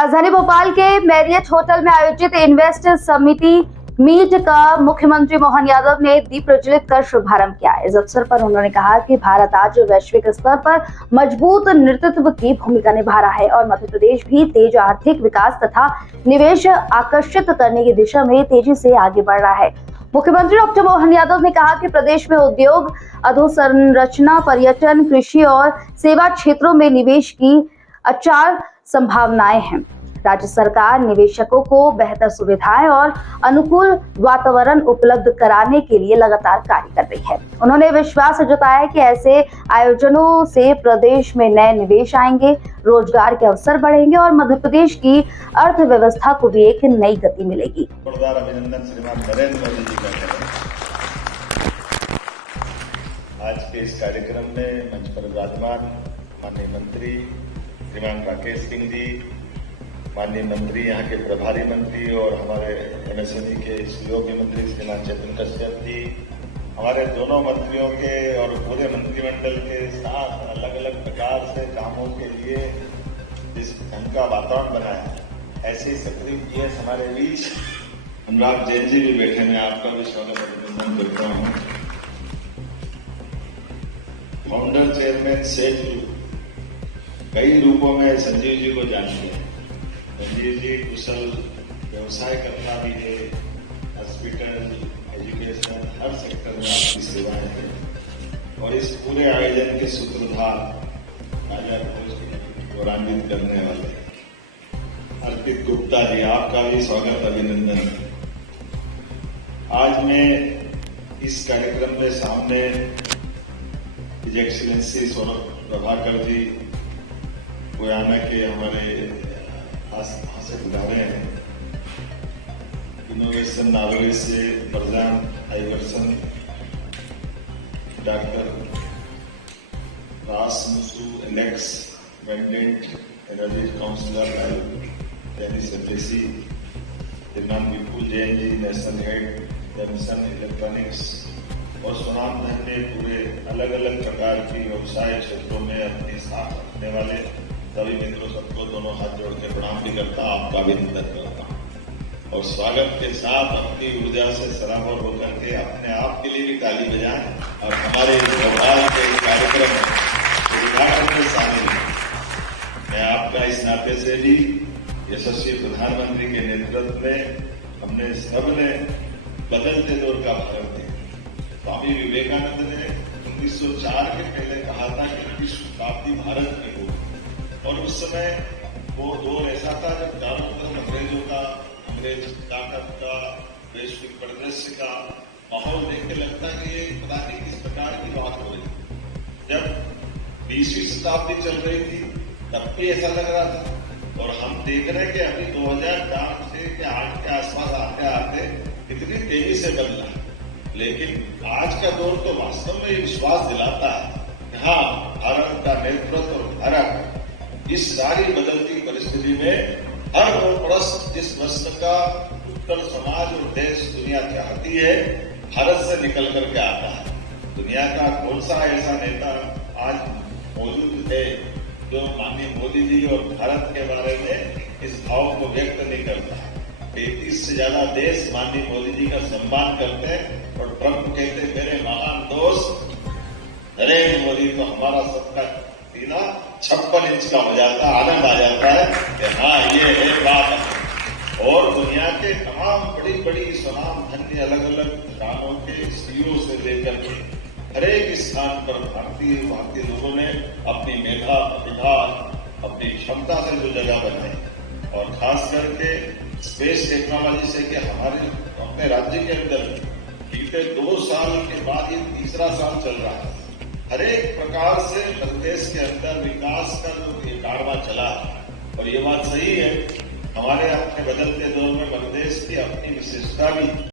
राजधानी भोपाल के Marriott hotel में आयोजित इन्वेस्टर समिति मीट का मुख्यमंत्री मोहन यादव ने दीप प्रज्वलित कर शुभारंभ किया। इस अवसर पर उन्होंने कहा कि भारत आज वैश्विक स्तर पर मजबूत नेतृत्व की भूमिका निभा रहा है और मध्य प्रदेश भी तेज आर्थिक विकास तथा निवेश आकर्षित करने की दिशा में तेजी से आगे बढ़ रहा है। मुख्यमंत्री डॉक्टर मोहन यादव ने कहा कि प्रदेश में उद्योग, अधोसंरचना, पर्यटन, कृषि और सेवा क्षेत्रों में निवेश की अपार संभावनाएं हैं। राज्य सरकार निवेशकों को बेहतर सुविधाएं और अनुकूल वातावरण उपलब्ध कराने के लिए लगातार कार्य कर रही है। उन्होंने विश्वास जताया कि ऐसे आयोजनों से प्रदेश में नए निवेश आएंगे, रोजगार के अवसर बढ़ेंगे और मध्य प्रदेश की अर्थव्यवस्था को भी एक नई गति मिलेगी। अभिनंदन श्रीमान नरेंद्र मोदी जी का करें। आज के इस कार्यक्रम में मंच पर विराजमान माननीय मंत्री श्रीमान राकेश सिंह जी, माननीय मंत्री, यहाँ के प्रभारी मंत्री और हमारे एमएसएमई के सहयोगी मंत्री श्रीमान चेतन कश्यप जी, हमारे दोनों मंत्रियों के और पूरे मंत्रिमंडल के साथ अलग अलग प्रकार से कामों के लिए जिस ढंग का वातावरण बना है, ऐसे सक्रिय जीएस हमारे बीच अनुराग जैन जी भी बैठे हैं। आपका भी स्वागत अभिनंदन करता हूँ। फाउंडर चेयरमैन सेठ कई रूपों में संजीव जी को जानते हैं। संजीव जी कुशल व्यवसाय करता भी है, हॉस्पिटल, एजुकेशन, हर सेक्टर में आपकी सेवाएं हैं और इस पूरे आयोजन के सूत्रधार राजा भोज को गौरवान्वित करने वाले अर्पित गुप्ता जी, आपका भी स्वागत अभिनंदन। आज मैं इस कार्यक्रम में सामने his excellency Saurabh Prabhakar ji Guyana के हमारे हास्य बुलारे हैं। इनोवेशन नावली से प्रधान आइवर्सन, डॉक्टर रासमुसु एलेक्स वेंडेंट, एनर्जी काउंसिलर डेनिस एफएसी, श्रीमान Vipul Jain ji, national head Jameson electronics और सुनाम धन्य पूरे अलग अलग प्रकार की व्यवसाय क्षेत्रों में अपने साथ रखने वाले सभी मित्रों सबको दोनों हाथ जोड़ के प्रणाम भी करता हूं, आपका अभिनंदन करता हूं और स्वागत के साथ अपनी ऊर्जा से सराबोर होकर के अपने आप के लिए भी ताली बजाएं और हमारे भोपाल के कार्यक्रम में उद्घाटन में शामिल हैं। मैं आपका इस नाते से भी यशस्वी प्रधानमंत्री के नेतृत्व में हमने सबने बदलते दौर का भारत देखा। स्वामी विवेकानंद ने 1904 के पहले कहा था कि विश्व शताब्दी भारत में हो और उस समय वो दौर ऐसा था जब चारों तरफ अंग्रेज ताकत का, वैश्विक परिदृश्य का माहौल देख के लगता है कि ये पता नहीं किस प्रकार की बात हो रही। जब 20वीं शताब्दी चल रही थी तब भी ऐसा लग रहा था और हम देख रहे हैं कि अभी 2004 से 8 के आसपास आते आते कितनी तेजी से बदला। लेकिन आज का दौर तो वास्तव में विश्वास दिलाता है कि हाँ, भारत का नेतृत्व और भारत इस सारी बदलती परिस्थिति में हर वर्ष जिस नस्ल का उत्तर समाज और देश दुनिया चाहती है, भारत से निकल करके आता है। दुनिया का कौन सा ऐसा नेता आज मौजूद है जो माननीय मोदी जी और भारत के बारे में इस भाव को व्यक्त नहीं करता है। 33 से ज्यादा देश माननीय मोदी जी का सम्मान करते हैं और ट्रंप कहते हैं मेरे महान दोस्त नरेंद्र मोदी तो हमारा सबका सीना 56 इंच का हो जाता है। आनंद आ जाता है कि हाँ, ये है बात। और दुनिया के तमाम बड़ी बड़ी सुनाम धन्य अलग अलग स्थानों के सीईओ से लेकर के हर एक स्थान पर भारतीय लोगों ने अपनी मेधा, प्रतिभा, अपनी क्षमता से जो जगह बनाई और खास करके स्पेस टेक्नोलॉजी से कि हमारे अपने राज्य के अंदर बीते 2 साल के बाद ये तीसरा साल चल रहा है। हर एक प्रकार से प्रदेश के अंदर विकास का जो ये कारवां चला और ये बात सही है, हमारे अपने बदलते दौर में प्रदेश की अपनी विशेषता भी